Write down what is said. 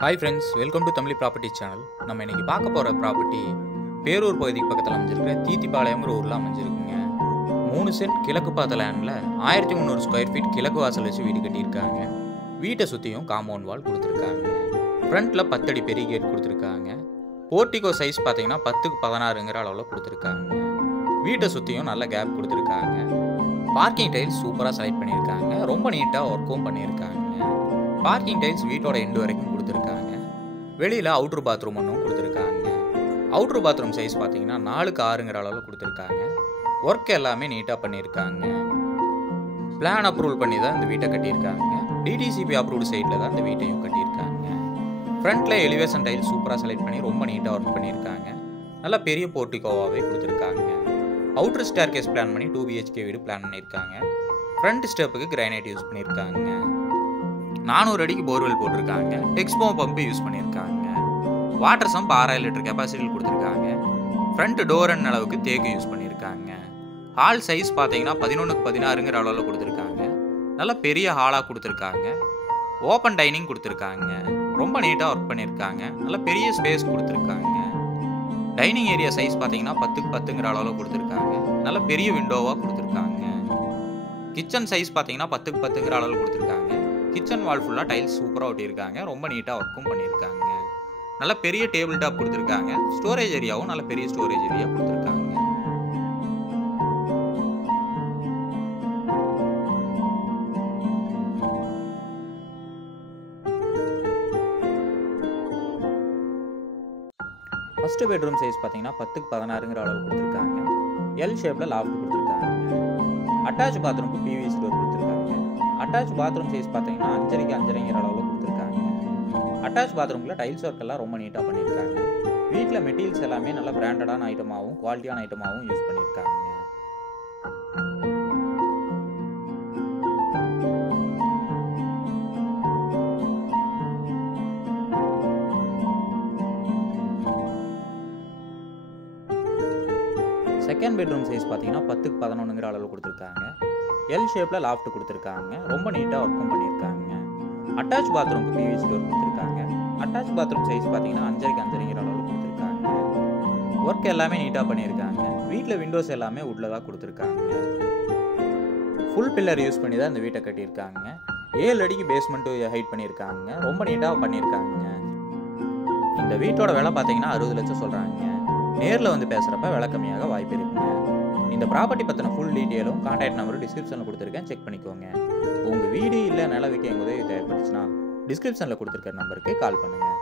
Hi friends, welcome to Tamil property channel. நம்ம இன்றைக்கி பார்க்க போகிற ப்ராப்பர்ட்டி பேரூர் பகுதிக்கு பக்கத்தில் அமைஞ்சிருக்கிற தீத்திப்பாளையங்கிற ஊரில் அமைஞ்சிருக்குங்க. 3 சென்ட் கிழக்கு பார்த்த லேண்டில் 1300 ஸ்கொயர் ஃபீட் கிழக்கு வாசல் வச்சு வீடு கட்டியிருக்காங்க. வீட்டை சுற்றியும் காம்பவுண்ட் வால் கொடுத்துருக்காங்க. ஃப்ரண்ட்டில் 10 அடி பெரிய கேட் கொடுத்துருக்காங்க. போர்ட்டிகோ சைஸ் பார்த்தீங்கன்னா 10க்கு 16ங்கிற அளவில் கொடுத்துருக்காங்க. வீட்டை சுற்றியும் நல்ல கேப் கொடுத்துருக்காங்க. பார்க்கிங் டைல்ஸ் சூப்பராக செலக்ட் பண்ணியிருக்காங்க. ரொம்ப நீட்டாக ஒர்க்கும் பண்ணியிருக்காங்க. பார்க்கிங் டைல்ஸ் வீட்டோட எண்டு வரைக்கும் கொடுத்துருக்காங்க. வெளியில் அவுட்ரு பாத்ரூம் ஒன்றும் கொடுத்துருக்காங்க. அவுட்ரு பாத்ரூம் சைஸ் பார்த்தீங்கன்னா 4க்கு 6ங்கிற அளவில் கொடுத்துருக்காங்க. ஒர்க் எல்லாமே நீட்டாக பண்ணியிருக்காங்க. பிளான் அப்ரூவல் பண்ணி தான் இந்த வீட்டை கட்டியிருக்காங்க. டிடிசிபி அப்ரூவ்டு சைட்டில் தான் இந்த வீட்டையும் கட்டியிருக்காங்க. ஃப்ரண்ட்டில் எலிவேஷன் டைல்ஸ் சூப்பராக செலக்ட் பண்ணி ரொம்ப நீட்டாக ஒர்க் பண்ணியிருக்காங்க. நல்லா பெரிய போர்ட்டிகோவாகவே கொடுத்துருக்காங்க. அவுட்ரு ஸ்டேர் கேஸ் பிளான் பண்ணி 2 BHK வீடு பிளான் பண்ணியிருக்காங்க. ஃப்ரண்ட் ஸ்டெப்புக்கு கிரானைட் யூஸ் பண்ணியிருக்காங்க. 400 அடிக்கு போர்வெல் போட்டிருக்காங்க. டெக்ஸ்போ பம்பு யூஸ் பண்ணியிருக்காங்க. வாட்டர் சம்ப் 6000 லிட்டர் கெப்பாசிட்டியில் கொடுத்துருக்காங்க. ஃப்ரண்ட் டோர் அண்ட் அளவுக்கு தேக்கு யூஸ் பண்ணியிருக்காங்க. ஹால் சைஸ் பார்த்தீங்கன்னா 11க்கு 16ங்கிற அளவில் கொடுத்துருக்காங்க. நல்ல பெரிய ஹாலாக கொடுத்துருக்காங்க. ஓப்பன் டைனிங் கொடுத்துருக்காங்க. ரொம்ப நீட்டாக ஒர்க் பண்ணியிருக்காங்க. நல்ல பெரிய ஸ்பேஸ் கொடுத்துருக்காங்க. டைனிங் ஏரியா சைஸ் பார்த்தீங்கன்னா 10க்கு 10ங்கிற அளவில் கொடுத்துருக்காங்க. நல்ல பெரிய விண்டோவாக கொடுத்துருக்காங்க. கிச்சன் சைஸ் பார்த்தீங்கன்னா 10க்கு 10ங்கிற அளவில் கொடுத்துருக்காங்க. கிச்சன் வால் ஃபுல்லாக டைல்ஸ் சூப்பராக ஒட்டியிருக்காங்க. ரொம்ப நீட்டாக ஒர்க்கும் பண்ணியிருக்காங்க. நல்ல பெரிய டேபிள் டாப் கொடுத்துருக்காங்க. ஸ்டோரேஜ் ஏரியாவும் நல்ல பெரிய ஸ்டோரேஜ் ஏரியா கொடுத்துருக்காங்க. ஃபர்ஸ்ட் பெட்ரூம் சைஸ் பார்த்தீங்கன்னா 10க்கு 16ங்கிற அளவு கொடுத்துருக்காங்க. எல் ஷேப்பில் லாஃப்ட் கொடுத்துருக்காங்க. அட்டாச் பாத்ரூமுக்கு பிவிசி டோர் கொடுத்துருக்காங்க. அட்டாச் பாத்ரூம் சைஸ் பார்த்தீங்கன்னா 5க்கு 5.5ங்கிற அளவில் கொடுத்துருக்காங்க. அட்டாச் பாத்ரூமில் டைல்ஸ் ஒர்க் எல்லாம் ரொம்ப நீட்டாக பண்ணியிருக்காங்க. வீட்டில் மெட்டீரியல்ஸ் எல்லாமே நல்ல பிராண்டடான ஐட்டமாகவும் குவாலிட்டியான ஐட்டமாகவும் யூஸ் பண்ணியிருக்காங்க. செகண்ட் பெட்ரூம் சைஸ் பார்த்தீங்கன்னா 10க்கு 11ங்கிற அளவில் கொடுத்துருக்காங்க. எல் ஷேப்பில் லாஃப்ட் கொடுத்துருக்காங்க. ரொம்ப நீட்டாக ஒர்க்கும் பண்ணியிருக்காங்க. அட்டாச் பாத்ரூமுக்கு பிவிசி டோர் கொடுத்துருக்காங்க. அட்டாச் பாத்ரூம் சைஸ் பார்த்தீங்கன்னா 5க்கு 5.5ங்கிற அளவில் கொடுத்துருக்காங்க. ஒர்க் எல்லாமே நீட்டாக பண்ணியிருக்காங்க. வீட்டில் விண்டோஸ் எல்லாமே உள்ள தான் கொடுத்துருக்காங்க. ஃபுல் பில்லர் யூஸ் பண்ணி தான் இந்த வீட்டை கட்டியிருக்காங்க. 7 அடிக்கு பேஸ்மெண்ட்டு ஹைட் பண்ணியிருக்காங்க. ரொம்ப நீட்டாக பண்ணியிருக்காங்க. இந்த வீட்டோட விலை பார்த்தீங்கன்னா 60 லட்சம் சொல்கிறாங்க. நேரில் வந்து பேசுகிறப்ப விலை கம்மியாக வாய்ப்பு இருக்குங்க. இந்த ப்ராப்பர்ட்டி பற்றின ஃபுல் டீட்டெயிலும் கான்டாக்ட் நம்பரும் டிஸ்கிரிப்ஷனில் கொடுத்துருக்கேன், செக் பண்ணிக்கோங்க. உங்கள் வீடு இல்லை நிலவிக்க எங்கள் உதவி தேவைப்பட்டுச்சுன்னா டிஸ்கிரிப்ஷனில் கொடுத்துருக்க நம்பருக்கு கால் பண்ணுங்கள்.